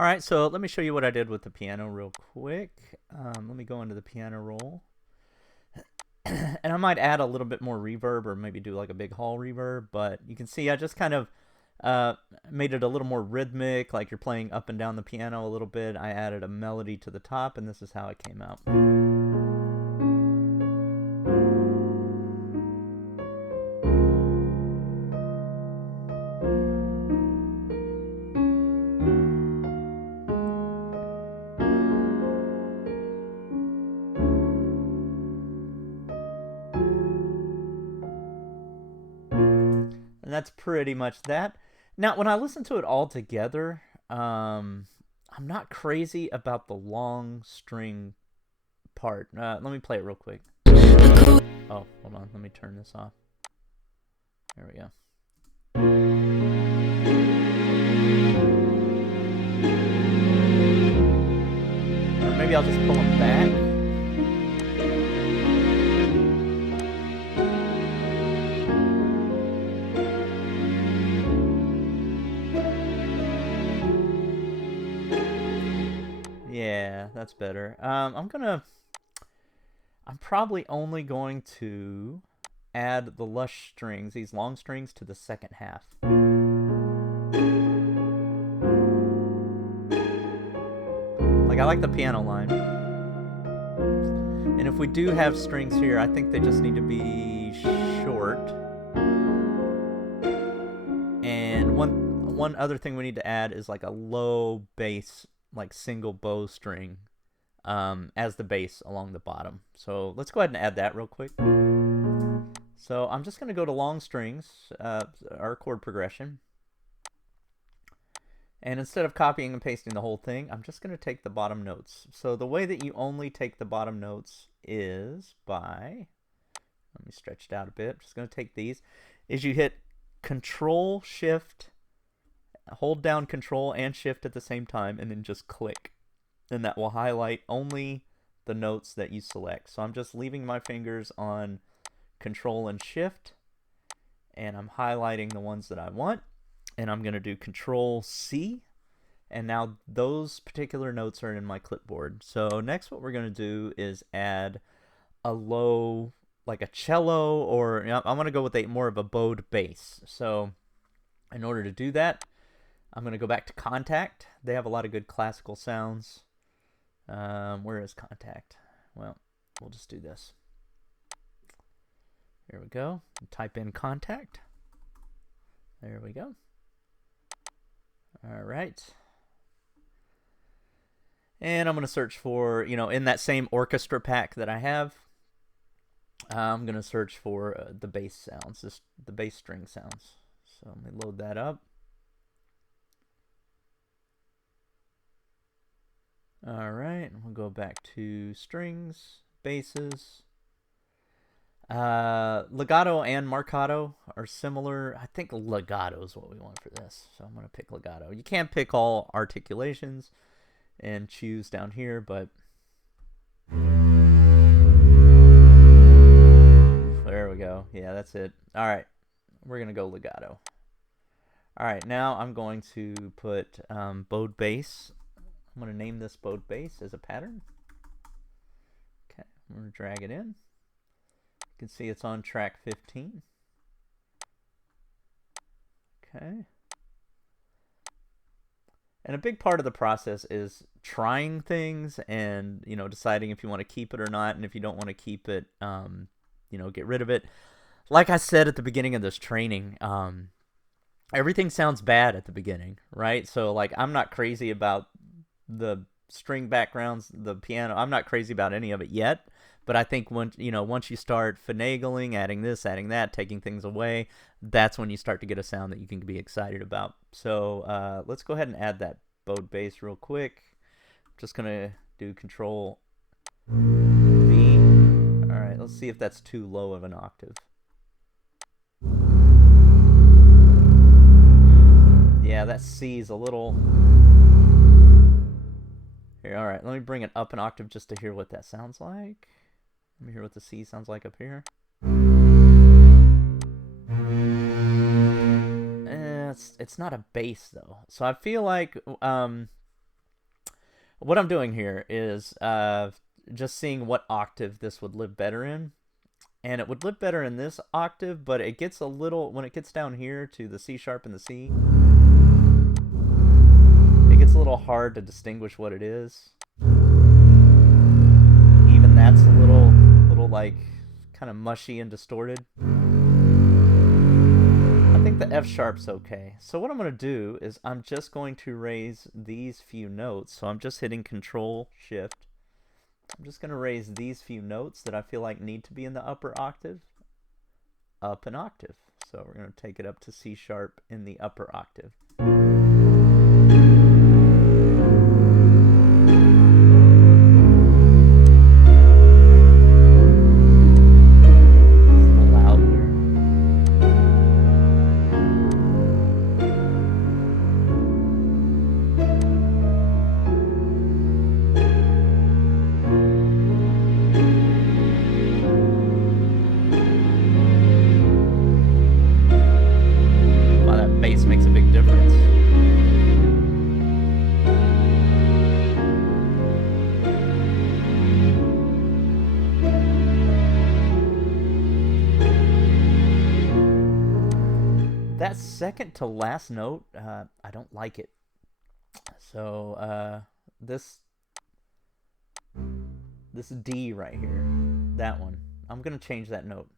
Alright, so let me show you what I did with the piano real quick. Let me go into the piano roll. And I might add a little bit more reverb or maybe do like a big hall reverb, but you can see I just kind of made it a little more rhythmic, like you're playing up and down the piano a little bit. I added a melody to the top, and this is how it came out. And that's pretty much that. Now, when I listen to it all together, I'm not crazy about the long string part. Let me play it real quick. Oh, hold on. Let me turn this off. There we go. Or maybe I'll just pull them back. Yeah, that's better. I'm probably only going to add the lush strings, these long strings, to the second half. Like, I like the piano line. And if we do have strings here, I think they just need to be short. And one other thing we need to add is like a low bass, like single bow string, as the bass along the bottom. So let's go ahead and add that real quick. So I'm just going to go to long strings, our chord progression. And instead of copying and pasting the whole thing, I'm just going to take the bottom notes. So the way that you only take the bottom notes is by, let me stretch it out a bit, I'm just going to take these, is you hit Control Shift, hold down Control and Shift at the same time, and then just click. And that will highlight only the notes that you select. So I'm just leaving my fingers on Control and Shift, and I'm highlighting the ones that I want. And I'm going to do Control C, and now those particular notes are in my clipboard. So next what we're going to do is add a low, like a cello, or I'm going to go with more of a bowed bass. So in order to do that, I'm going to go back to Contact. They have a lot of good classical sounds. Where is Contact? Well, we'll just do this. Here we go. Type in Contact. There we go. All right. And I'm going to search for, in that same orchestra pack that I have, I'm going to search for the bass sounds, the bass string sounds. So let me load that up. All right, we'll go back to strings, basses. Legato and marcato are similar. I think legato is what we want for this, so I'm going to pick legato. You can't pick all articulations and choose down here, but there we go. Yeah, that's it. All right, we're going to go legato. All right, now I'm going to put bowed bass. I'm going to name this bowed bass as a pattern. Okay, I'm going to drag it in. You can see it's on track 15. Okay. And a big part of the process is trying things and, deciding if you want to keep it or not. And if you don't want to keep it, get rid of it. Like I said at the beginning of this training, everything sounds bad at the beginning, right? So like, I'm not crazy about the string backgrounds, the piano. I'm not crazy about any of it yet. But I think once you start finagling, adding this, adding that, taking things away, that's when you start to get a sound that you can be excited about. So let's go ahead and add that bowed bass real quick. I'm just gonna do Control V. All right, let's see if that's too low of an octave. Yeah, that C is a little. Here, all right, let me bring it up an octave just to hear what that sounds like. Let me hear what the C sounds like up here. It's not a bass though, so I feel like what I'm doing here is just seeing what octave this would live better in. And it would live better in this octave, but it gets a little, when it gets down here to the C sharp and the C, it gets a little hard to distinguish what it is. Even that's a little like kind of mushy and distorted. I think the F sharp's okay. So what I'm going to do is I'm just going to raise these few notes. So I'm just hitting Control Shift. I'm just going to raise these few notes that I feel like need to be in the upper octave up an octave. So we're going to take it up to C sharp in the upper octave. Makes a big difference. That second to last note, I don't like it. So this D right here, that one, I'm gonna change that note.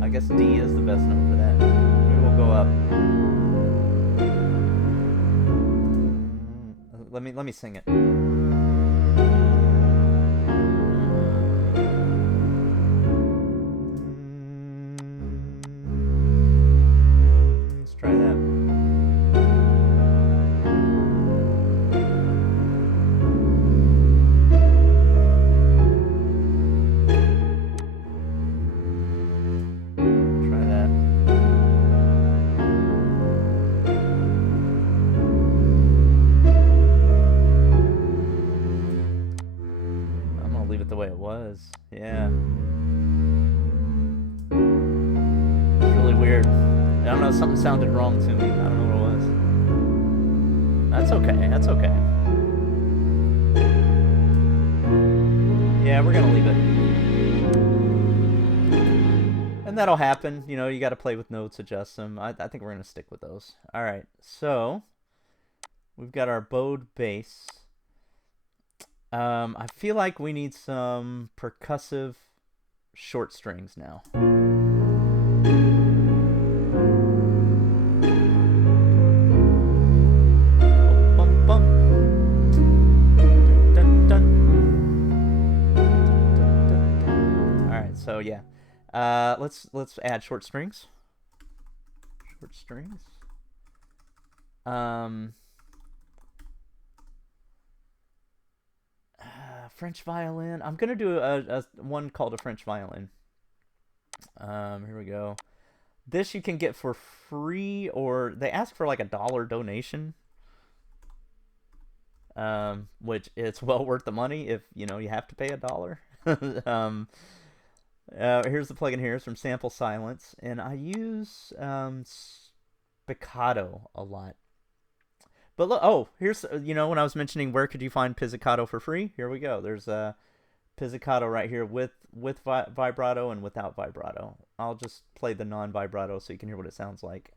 I guess D is the best note for that. Maybe we'll go up. Let me sing it. Let's try that. The way it was. Yeah. It's really weird. I don't know, something sounded wrong to me. I don't know what it was. That's okay. That's okay. Yeah, we're gonna leave it. And that'll happen. You know, you gotta play with notes, adjust them. I think we're gonna stick with those. Alright, so we've got our bowed bass. I feel like we need some percussive short strings now. Bum, bum. Dun, dun, dun. All right, so yeah, let's add short strings. Short strings. French violin. I'm gonna do a one called a French violin. Here we go. This you can get for free, or they ask for like $1 donation. Which it's well worth the money if you know you have to pay $1. Here's the plugin here. It's from Sample Silence, and I use Spiccato a lot. But look, oh, here's, you know, when I was mentioning where could you find pizzicato for free? Here we go. There's a pizzicato right here with vibrato and without vibrato. I'll just play the non-vibrato so you can hear what it sounds like.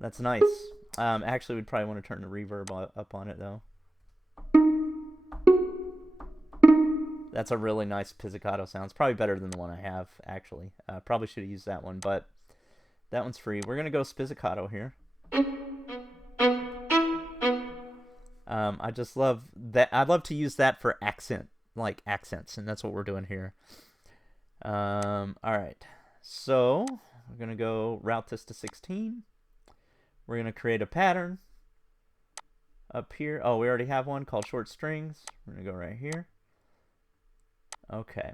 That's nice. Actually, we'd probably want to turn the reverb up on it, though. That's a really nice pizzicato sound. It's probably better than the one I have, actually. Probably should have used that one, but that one's free. We're going to go spizzicato here. I just love that. I love to use that for accents, and that's what we're doing here. All right. So we're going to go route this to 16. We're going to create a pattern up here. Oh, we already have one called short strings. We're going to go right here. Okay.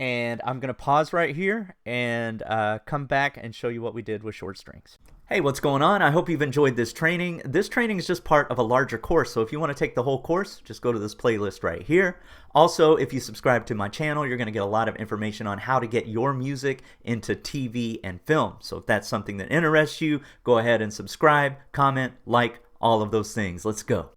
And I'm going to pause right here and come back and show you what we did with short strings. Hey, what's going on? I hope you've enjoyed this training. This training is just part of a larger course, so if you want to take the whole course, just go to this playlist right here. Also, if you subscribe to my channel, you're going to get a lot of information on how to get your music into TV and film. So if that's something that interests you, go ahead and subscribe, comment, like, all of those things. Let's go.